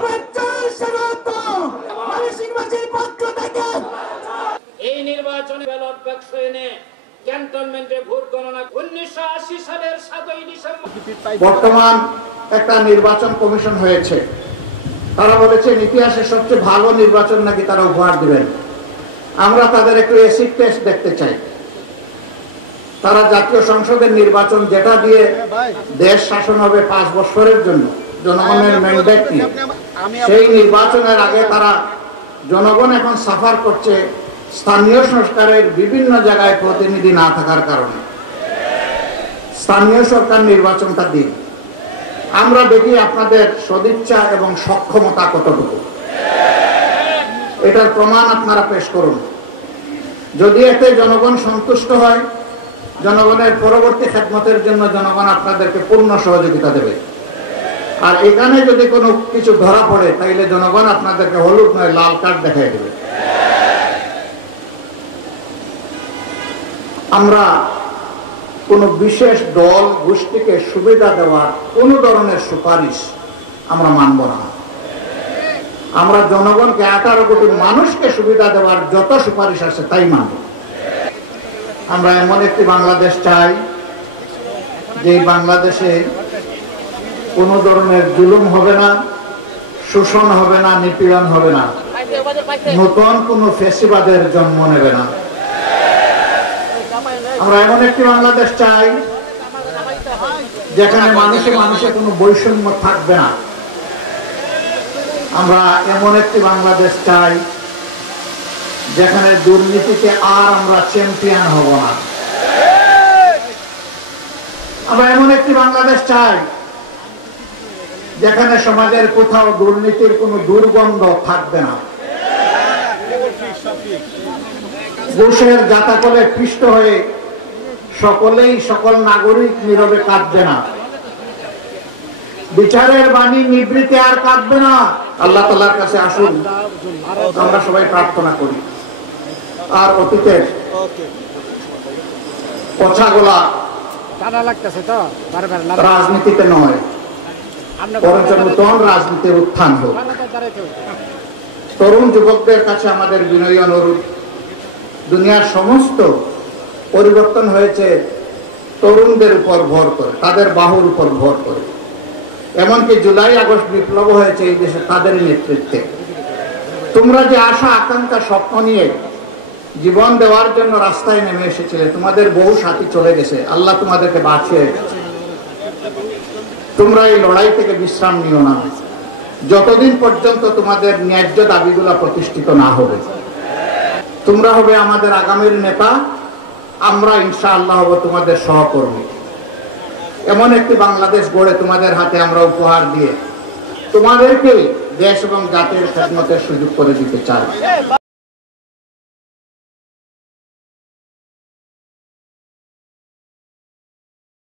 শুভেচ্ছা স্বাগত ময়মনসিংহবাসীর পক্ষ থেকে। এই নির্বাচনে ব্যালট বাক্স এনে ক্যান্টনমেন্টে ভোট গণনা 1980 সালের 7ই ডিসেম্বর। বর্তমান একটা নির্বাচন কমিশন হয়েছে, তারা বলেছেন ইতিহাসের সবচেয়ে ভালো নির্বাচন নাকি তারা উপহার দিবেন। আমরা তাদের একটু এসিড টেস্ট দেখতে চাই। তারা জাতীয় সংসদের নির্বাচন যেটা দিয়ে দেশ শাসন হবে 5 বছরের জন্য জনগণের ম্যান্ডেট নিয়ে, সেই নির্বাচনের আগে তারা জনগণ এখন সাফার করছে স্থানীয় সরকারের বিভিন্ন জায়গায় প্রতিনিধি না থাকার কারণে। স্থানীয় সরকার নির্বাচনটা দিন, আমরা দেখি আপনাদের সদিচ্ছা এবং সক্ষমতা কতটুকু, এটার প্রমাণ আপনারা পেশ করুন। যদি এতে জনগণ সন্তুষ্ট হয়, জনগণের পরবর্তী খেদমতের জন্য জনগণ আপনাদেরকে পূর্ণ সহযোগিতা দেবে। আর এখানে যদি কোনো কিছু ধরা পড়ে তাইলে জনগণ আপনাদেরকে হলুদ নয় লাল কার্ড দেখাই দেবে। আমরা কোনো বিশেষ দল গোষ্ঠীকে সুবিধা দেওয়ার কোনো ধরনের সুপারিশ আমরা মানব না। আমরা জনগণকে 18 কোটি মানুষকে সুবিধা দেওয়ার যত সুপারিশ আছে তাই মানব। আমরা এমন একটি বাংলাদেশ চাই যে বাংলাদেশে কোনো ধরনের জুলুম হবে না, শোষণ হবে না, নিপীড়ন হবে না, নতুন কোনো ফ্যাসিবাদের জন্ম নেবে না। আমরা এমন একটি বাংলাদেশ চাই যেখানে মানুষে মানুষে কোনো বৈষম্য থাকবে না। আমরা এমন একটি বাংলাদেশ চাই যেখানে দুর্নীতিতে আর আমরা চ্যাম্পিয়ন হব না। আমরা এমন একটি বাংলাদেশ চাই যেখানে সমাজের কোথাও দুর্নীতির কোনো দুর্গন্ধ থাকবে না। ঘুষের জাতাকলে পিষ্ট হয়ে সকল নাগরিক নীরবে কাঁদবে না। বিচারের বাণী নিবৃত্তি আর কাঁদবে না। আল্লাহ তাআলার কাছে আসুন আমরা সবাই প্রার্থনা করি, আর অতীতের পছাগোলা রাজনীতিতে নয়, বরঞ্চ নতুন রাজনীতির উত্থান হোক। তরুণ যুবকদের কাছে আমাদের বিনয়ী অনুরোধ, দুনিয়ার সমস্ত পরিবর্তন হয়েছে তরুণদের উপর ভর করে, তাদের বাহুর উপর ভর করে। এমনকি জুলাই আগস্ট বিপ্লব হয়েছে এই দেশে তাদের নেতৃত্বে। তোমরা যে আশা আকাঙ্ক্ষা স্বপ্ন নিয়ে জীবন দেওয়ার জন্য রাস্তায় নেমে এসেছিলে, তোমাদের বহু সাথী চলে গেছে, আল্লাহ তোমাদেরকে বাঁচিয়ে। তোমরা এই লড়াই থেকে বিশ্রাম নিও না যতদিন পর্যন্ত তোমাদের ন্যায্য দাবিগুলো প্রতিষ্ঠিত না হবে। তোমরা হবে আমাদের আগামীর নেতা, আমরা ইনশাআল্লাহ হব তোমাদের সহকর্মী। এমন একটি বাংলাদেশ গড়ে তোমাদের হাতে আমরা উপহার দিয়ে তোমাদেরকে দেশ এবং জাতির খেদমতের সুযোগ করে দিতে চাই।